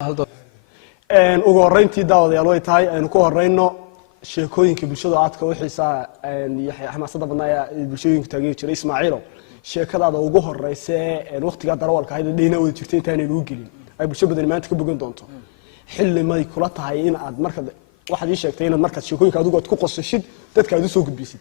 ugu horeyntii daawadayaal way tahay aynu ku horeyno sheekooyinka bulshada aadka u xiisaa iyo xamaasada badnaa ee bulshooyinka taageeri jiray Ismaaciilo sheekadaada ugu horeysa ee waqtiga darawalka ahayd dhayna wada jirtay intaan ay ugu gelin ay bulsho badan maanta ka bogan doonto xilli may kula tahay in aad marka waxaad ii sheegtay inaad marka sheekooyinka adigu ku qosashid dadka aad u soo gudbisid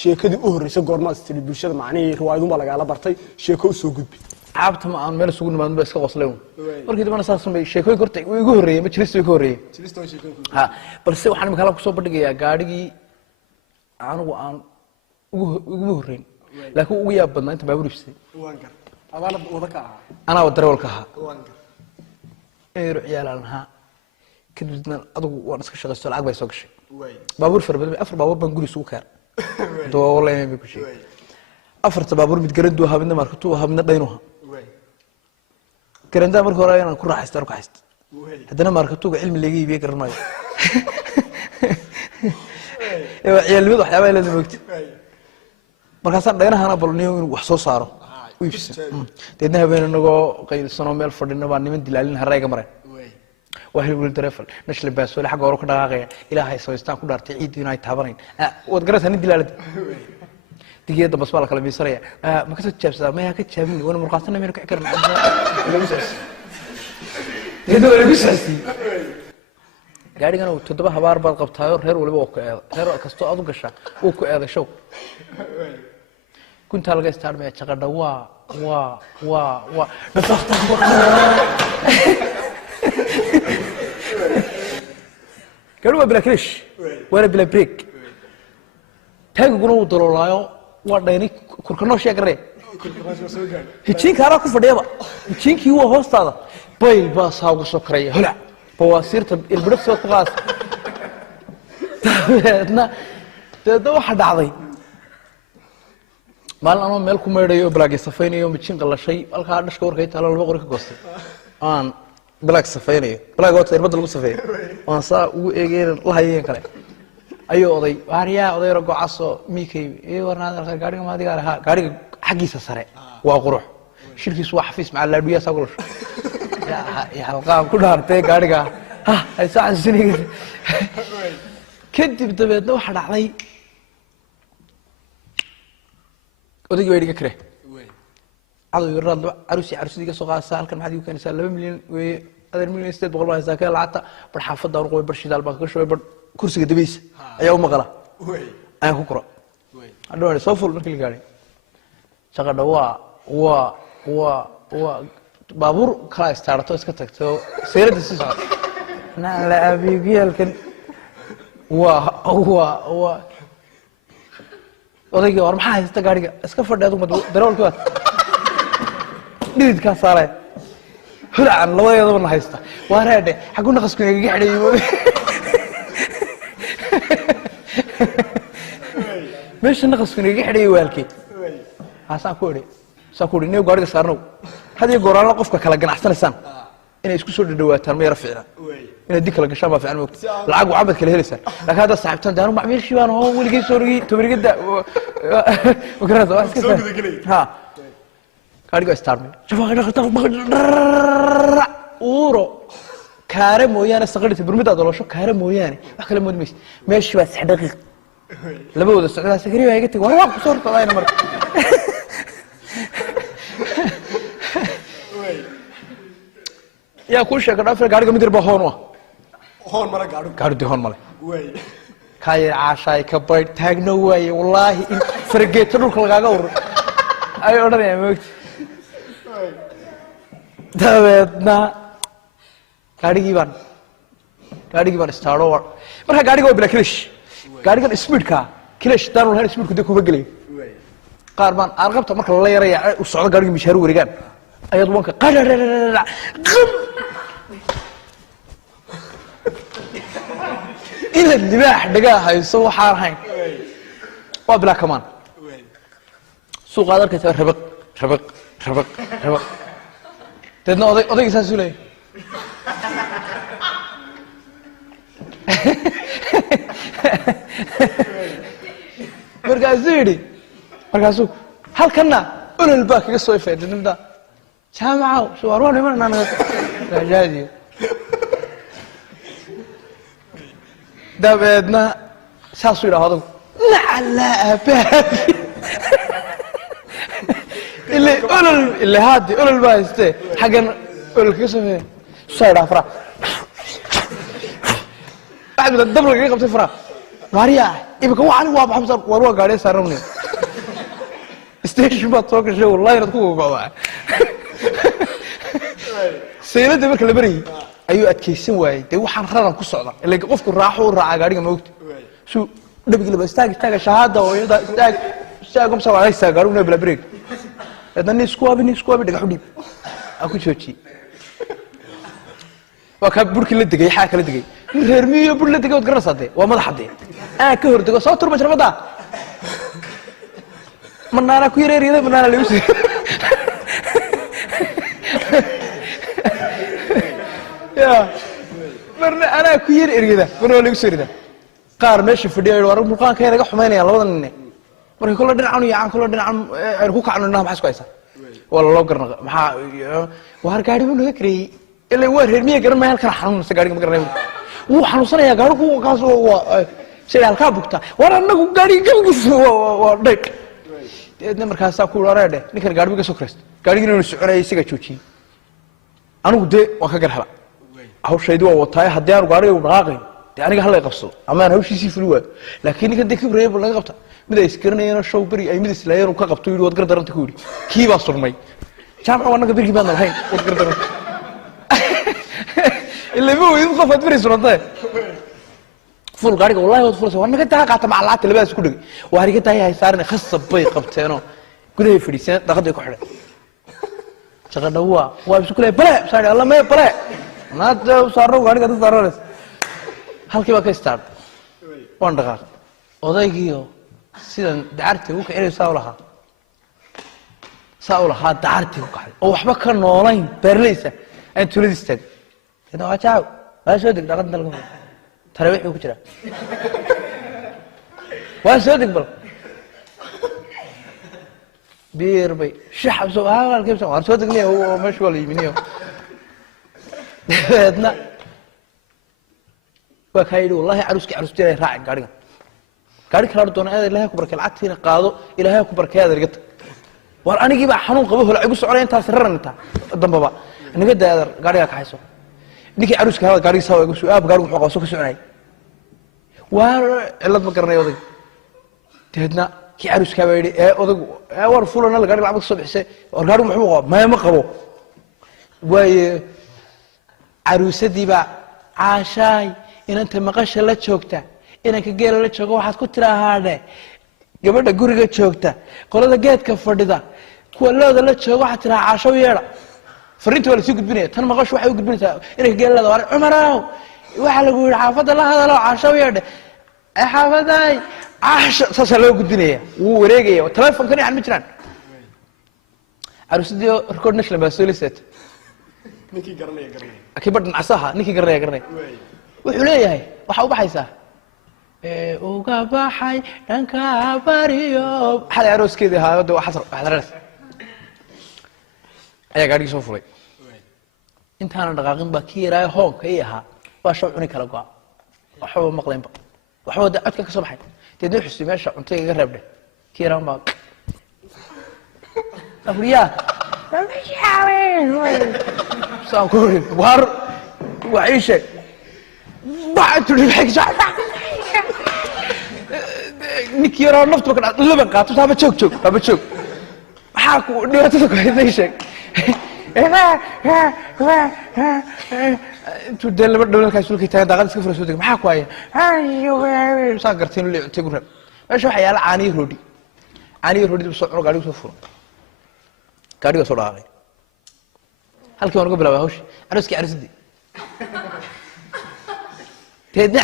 sheekadii u horeysa goorma istii bulshada macnaheedu riwaayaduma laga bartay sheeko u soo gudbi عابت ما أنا مال سوون ما أنا بس كقصلهم. ولكن إذا أنا صار سمي شيء كورت ويجوري ما تشريس ويجوري. ها بس وحنا مكلا كسب بدي يا قاري أنا وأنا ويجورين. لكن ويا بدنا أنت بعرف شيء. أنا وذكاء. أنا ودرول كها. إيه رجال أنها كده بدنا أدو وأنا سكشة السؤال عقب يسوق شيء. بعرف فرق أفر بعرف بنقول سوكر. تو والله ما بيكون شيء. أفر تبابور بتجردوا هابنا ماركتوا هابنا بينوها. كرندا مركو راينا كل راح يسترك حست. هذنا ماركتوا علم اللي يجي بيكر ماي. يا اللي بيضح يا باي لازم وقت. مركز بيننا هنا بلونيو وحصو صاروا. ويفس. تدنا بين إنه قيد الصنوميل فردنا بعني من دلالين هراي كمرة. واحد يقول ترفل نشل بس ولا حاجة أروح داعية إلى هاي سويستان كل دار تعيد يونايت هابرين. وتقرأ هني دلالة. تيجي هذا بس بالك لما يسرع ما كنت تشابس ما هي كنت تشابني وانا مرقصنا منك كأكر معنا ولا بيسعس هذا ولا بيسعس قاعد أنا تدبها هبار بالقبط هاير هير ولا بوك هير كستو أضو قشة وك هذا شو كنت هلقى استار معي شغل وا نفخت قالوا بلا كريش ولا بلا بريك تاجو قنوة دلولايو واديني كركنوش يا كريه هتشين كارا كفديبا هتشين كي هو هوست هذا بايل باس هاو سكريه هلا بواسيرت البرد سو قاس تنا تدو واحد عضي مال انا مeel ku meedayo black safaynayo michin qalashay halka dhashka warkay taalo laba qori ka goostay aan black safaynayo black oo tirbad lagu safeeyo waan saa ugu eegeen la hayeen kale أيوة أضي واريا أضي رجع عصا ميكي إيه ورنا قاري ما دي قارها قاري حقي سسرع وأقرح شركة سوا حفيز مع اللعبية سأقولش يا حلقة كلها رتي قاري ها هاي ساعة سنين كنت بتبيت واحد علي أضي ويري كره عضو يرد عروسي دي سوق سال كان حد يمكن يسال 2 مليون وهذا المليون استد بقول ما يساكل العطا بالحافظ دور قوي برشيد الباقي شوي كرسي دبيس أيوة مقالة أنا كوكرة أدوني صوفل من كل قاري شغله وا بابور خلاص تعرفوا إسكتك تو سيرة السيسار لا أبي لكن وا أضيق ورم حاجة استقاري إسكفر ده دوم درول كذا نريد كاسارة هلا عن الله يضمن هايستا وهذا حقول نقص كذي قاعد مش نقص كنا يحري والكي ساكوري نيو قاري صارنو هذه قرآن قفك كلا جن أحسن سام إن يسكسر الدوات ترمي رفعنا إن ديك لك شباب في عنوك العقو عبد كله هلسان لكن هذا صعب تندانو معمير شيء هو واللي جي سوري تبري جدا وكذا واحد كذا ها قاري قاستارمي شوف أنا خطأ أورو كارم ويانا استغلت برميدا دولار شو كارم ويانا أكلم مدمس ماشي بس حدقيق لبود السعودية سكري وهي قلت والله صورت الله ينمر يا كل شيء كنا في القاري مدير بهونوا هون ملا قاري دي هون ملا كاي عاشاي كبير تاجنو ويا والله فرقيت له كل قاقور أي أورد يا موت دابتنا قاري جيبان ستارور مرة قاري جوا بلا كريش قاري كان سبيد كلاش دارون هذا سبيد كده كوفا قلي قاربان أرغبت مركل الله يريع والصعود قاري مش هرو رجال أيضا وانك قاري غم إذا الذباح دقاها يسوي حارهين وبلا كمان سوق هذا كتير ربق تدنا أضيق ساسولي مركزو هل كنا أول الباك يسوي فايدة نبدأ جامعة شو أروح لمن أنا لا جادي dabeedna saasuu yidhaahdo lacala aabaad ile haadi olol baa haystee xaggan olol kaga sameeye saa yidhaha faraha axmed dab lagaga qabtay faraha gaariyaa imika waxani waa maxamsa war waa gaariya saaranay station baad soo gashay wallahi inaad ku gogo'daa saylada marka la barayay ayuu adkaysan waayey dee waxaan raran ku socda ilaa qofku raaxo u raaca gaariga moogta suu dhabigi laba istaag shahaada oo iyada istaag umsa waa haysaa gaarigu na bala break haddana isku abi dhagax u dhiib aan ku joojiyey waa ka burkii la degay xaa kala degay reer miyo bur la degay wad garanaysaa dee waa madaxa dee aan ka hordego soo turma jarmada manaana ku yareeriyada manaana lagu sii ya marna anaa ku yar eriyada marna waa lagu soo ridaa qaar meesha fadhiya war muuqaalka ay naga xumaynayaan labada nin markay kula dhinacan iyo aan kula dhinacan ay ku kacno maxaa isku haysaa wala loo garna maxaa war gaari buu laga kareeyay ilaa waa reer miya garan ma halkan xanuunsan gaariga ma garanay wuu xanuunsanaya gaarigu kaas waa shay halka bugta war anagu gaariga galgiisa waa dhayq deedna markaas ku wareede ninkan gaariga soo kreest gaariga inuu soconayay isaga joojiyay anigu de waa ka garhaba hawshaydu waa wataay haddii aan gaariga u dhaqaaqay de aniga hal ay qabso ama aan hawshiisii fuli waayo laakiin ninka dadkii reeb laga qabta mid ay iskaranayeen show bari ay mid islaayeen ka qabto yiri wad gar daranta ku yiri kii baa surmay jaamacada wanaga birgi baan lahayn wad gar daranta ilaa ma weyn qof aad bari surantay ful gaariga wallahi wad fursa wanaga taa qaata macalaad labaas ku dhigay waa hariga taa ay saarnay khasab bay qabteeno gudaha fadhiisana dhaqaday ku xidhay shaqada waa isku leey bale saari allah ma bale naad saaro gaariga dad saaro halkii baa ka istaad waan dhaqaaq odaygiyo sidan dacartii uu ka ciraysaa u lahaa dacartii u kacay oo waxba ka noolayn beerleysa aan tulada istaag ina waa jaaw waa soo deg dhaqan dalka tare wixii ku jira waa soo deg bal biir bay shaxab soo halkii soo war soo degnay oo meesha wala yiminiyo dadna waa kaydu wallahi aruskii raac gaariga gaari kala doona aad ilaahay ku barkay lacagtiina qaado ilaahay ku barkay aad irgata war anigi baa xanuun qabo hol igu socday intaas raranta dambaba aniga daadar gaariga ka hayso niki aruska hada gaariga soo igu soo gaarigu wuxuu qabso ka soconay war cilad ma garanay odag teedna ki aruska baa yiri odag war fulana gaariga lacag soo bixisay war gaarigu muxuu qabo ma qabo way arusadii baa caashay inanta maqasha la joogta inanka geela la joogo waxaad ku tiraahaade gabadha guriga joogta qolada geedka fadhida kuwa looda la joogo waxaad tiraa caasho yeedha fariinta waa lasii gudbinaya tan maqashu waxay u gudbinaysaa inanka geela leeda war cumarow waxaa lagu yidhi xaafadda la hadalo caasho yeedhe xaafaday caasho saasaa loo gudbinaya wuu wareegaya telefonkan yaxan ma jiraan caruusadii record national baa soo liseet ninkii garanaya akii badhan casaha ninkii garanaya wuxuu leeyahay waxa u baxaysaa uga baxay dhanka bariyo xalay arooskeedii ahaa wada xasar waxdareys ayaa gaarigii soo fulay intaana dhaqaaqin baa kii yaraayo hoonka ii ahaa waa shaw cuni kala go'a waxba maqlaynba waxba wada codka ka soo baxay deedna xusi meesha cuntayga iga reebdhe kii yaraan baa afriyaa saan ku ri war waa ii sheeg ninkii yaroo naftu ka dhacday laban qaato taaba joog maxaa ku dhibaatada ku hayday sheeg intuu dee laba dhawlalkaas sulkii taagay daaqad iska fura soo degay maxaa ku haya saa garteen u leeyahay tegu reeb meesha waxaa yaala caaniyo roodhi soo cuno gaarigu soo furo gaariga soo dhaaqay halkii waan uga bilaabay hawshii arooskii teedna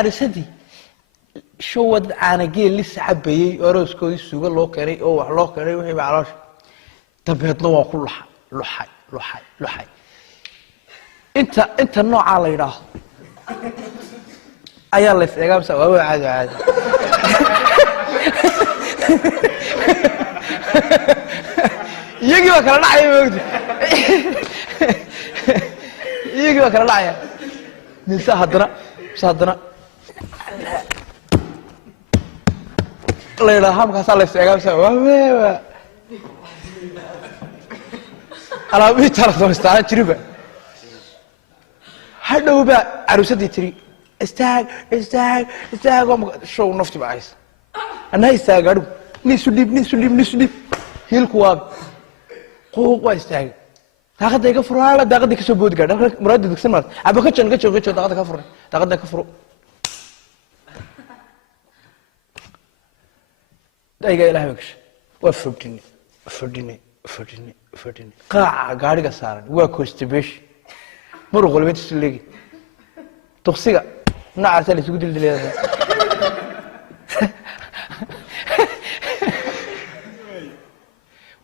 arosadii showad caanageel li sacabayay arooskoodii suuga loo keenay oo wax loo keenay wixii baa caloosh dabeedna waa ku luxay inta noocaa la yidhaaho ayaa la is-eegaamsa waa caadi iyagii baa kala dhacaya moogta iyagii baa kala dhacaya mise haddana la yidhaha markaasaa la isteegaa waa alaabihii talasoo jiriba hadhow baa caruusadii tiri istaag istaag istaag show nafti baa haysa anaa istaag adhigu niisu dhiib hiilku waabi quuq waa istaagay daaqadda iga furo hala daaqadda kasoo boodi gaadha muraadda dugsan maarta aba ka jan daaqadda ka furo daaqadda ka furo dayga ilaahay gashay waa fadhine qaaca gaadhiga saaran waa constipation muruq walba inta leegi tuqsiga nacarta la isugu dildileeyahay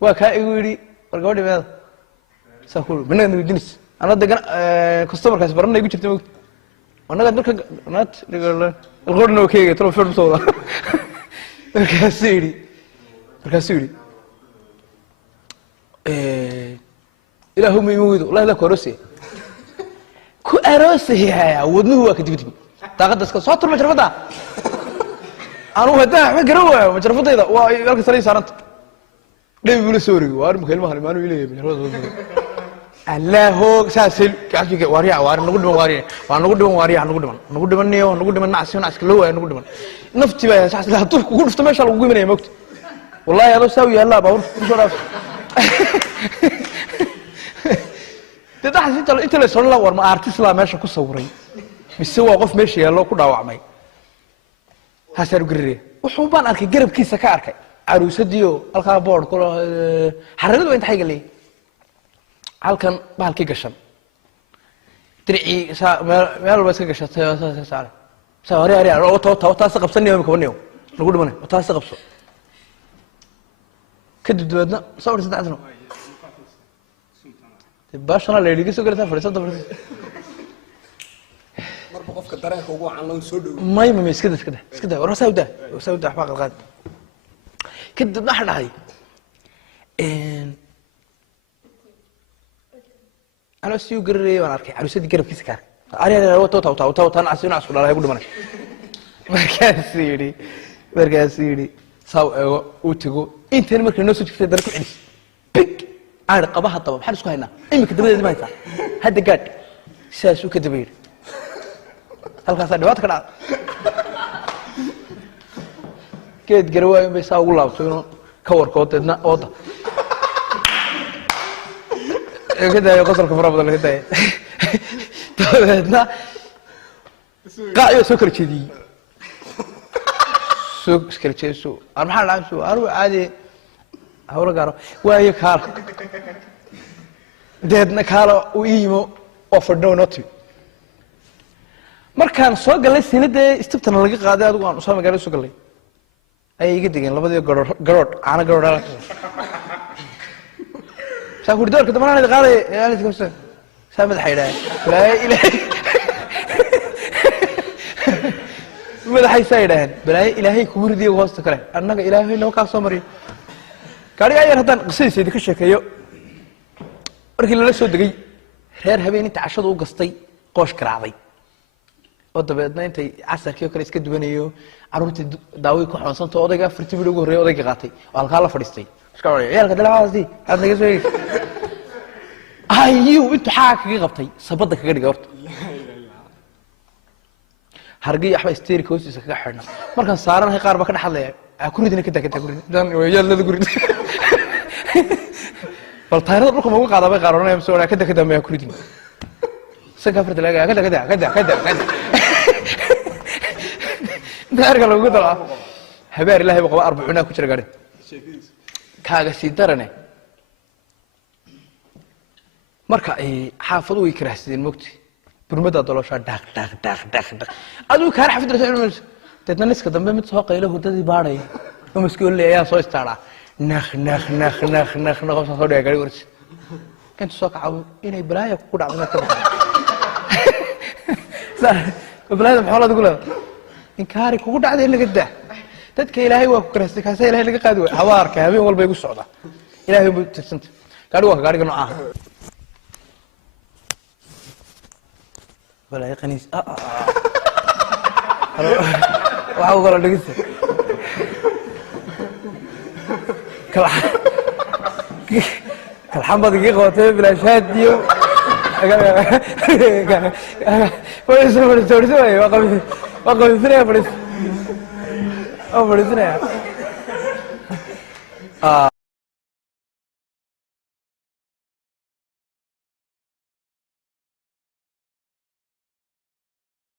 waa kaa igu yidhi war gabadhi meeda saa ku banaad nuudinis ana degan customerkaas barana igu jirta moogta annaga marka naad alqorna oo keega tolo firm soo wada markaasuu yidhi ilaahuma ima weydo wallahi la ku aroosaya wadnuhu waa ka dibdib daaqadda iska soo tur majarfadda anugu haddaan waxba garan waayo majarfadayda waa halka sare saaranta dhebi buu la soo wareegay waa arrimka ilmahan imaanu ileeyahay majarfadda allahu saasel kaafkiga waariya nagu dhiman nacsi loo waayo nagu dhiman nafti baa saas la dul kugu dhufto meesha lagu imanaya moogta wallahi adoo saa yaala baa soo dhaaf dadka inta la soo la war ma artist la meesha ku sawiray mise waa qof meesha yaalo ku dhaawacmay haasar gariire wuxuu baan arkay garabkiisa ka arkay caruusadiyo halka board kula xarradu inta xayga leey halkan bahalkii gashan dirci meel walba iska gashatay saa hore oo taas qabsanayo ma kabanayo lagu dhimanay taas qabso kadib dibadna sawir saddex baashana la yidhi soo galay fariisada marba qofka dareenka ugu wacan loo soo dhaw ma iska daa war saawda waxba qalqaad kadib waxa dhacay ana sii gareeyay waan arkay caruusadii garabkiisa ka arkay ariya tan asina asku dhalay ugu dhimanay markaas yidhi saw eego uu tago intaan markii noo soo jirtay dar ku celis big aad qabaha daba maxaan isku haynaa imika dabadeed ma haysaa hadda gaadh sidaas uu ka dabayay halkaasaa dhibaato ka dhacda geed garawaayo bay saa ugu laabto inuu ka warkoodeedna ooda ka daayo qosolka fara badan laga daaya dabadeedna qaayo soo kala jeediyey soo kala jeeso maxaa dhacay anugu caadi hawlo gaaro waayo kaala deedna kaala u iimo oo fadhno noti markaan soo galay sinadee istibtana laga qaaday adigu aan usoo magaalada soo galay ayay iga degeen labadii garood caana garood saa kuri doorka dambana qaaday saa madaxa yidhaah laa ilaahay madaxaysaa yidhaaheen balaayo ilaahay kugu ridiyo hoosta kale annaga ilaahay noo kaa soo mariyo gaariga ayaan haddaan qisadiisa idinka sheekeeyo markii lala soo degay reer habeen inta cashadu u gastay qoosh garaacday oo dabeedna intay casarkii oo kale iska dubanayo carruurtii daaway ku xoonsanta odayga afartii bidh ugu horreeya odayga qaatay oo halkaa la fadhiistay iska odhay ciyaalka dalacaasi aad naga soo eegay ayuu intuu xaa kaga qabtay sabadda kaga dhigay horta hargay waxba isteerika hoostiisa kaga xidhna markaan saaranahay qaar baa ka dhex hadlaya kuridina ka daa kurid kurid bal tayrada dhulka ma uga qaadaa bay qaar oranaya soo ka daa ma kuridin sanka farta laga ka daa daarka lagu dala habeer ilaahay qaba 40 ku jira gaari kaaga sii darane marka ay xaafadu way karaahsadeen moogti burmada daloosha dhaq aduu kaar xafidra soo dadna niska dambe mid soo qaylo hudadii baadhay oo maskiin leeyahay soo istaara nakh soo dhigay gaari warsi inta soo kacaw inay balaaya ku dhacdo ka baxay balaaya maxaa la duulaa in kaari kugu dhacday laga daa dadka ilaahay waa ku karaastay kaasa ilaahay laga qaadi waa hawaarka habeen walba igu socda ilaahay buu tirsanta gaariga nooca balaaya qaniis waxa ugu la dhigista kalxan baad iga qabatay bilaashaad iyo fadhiiso waa qabiisinaya fadhiiso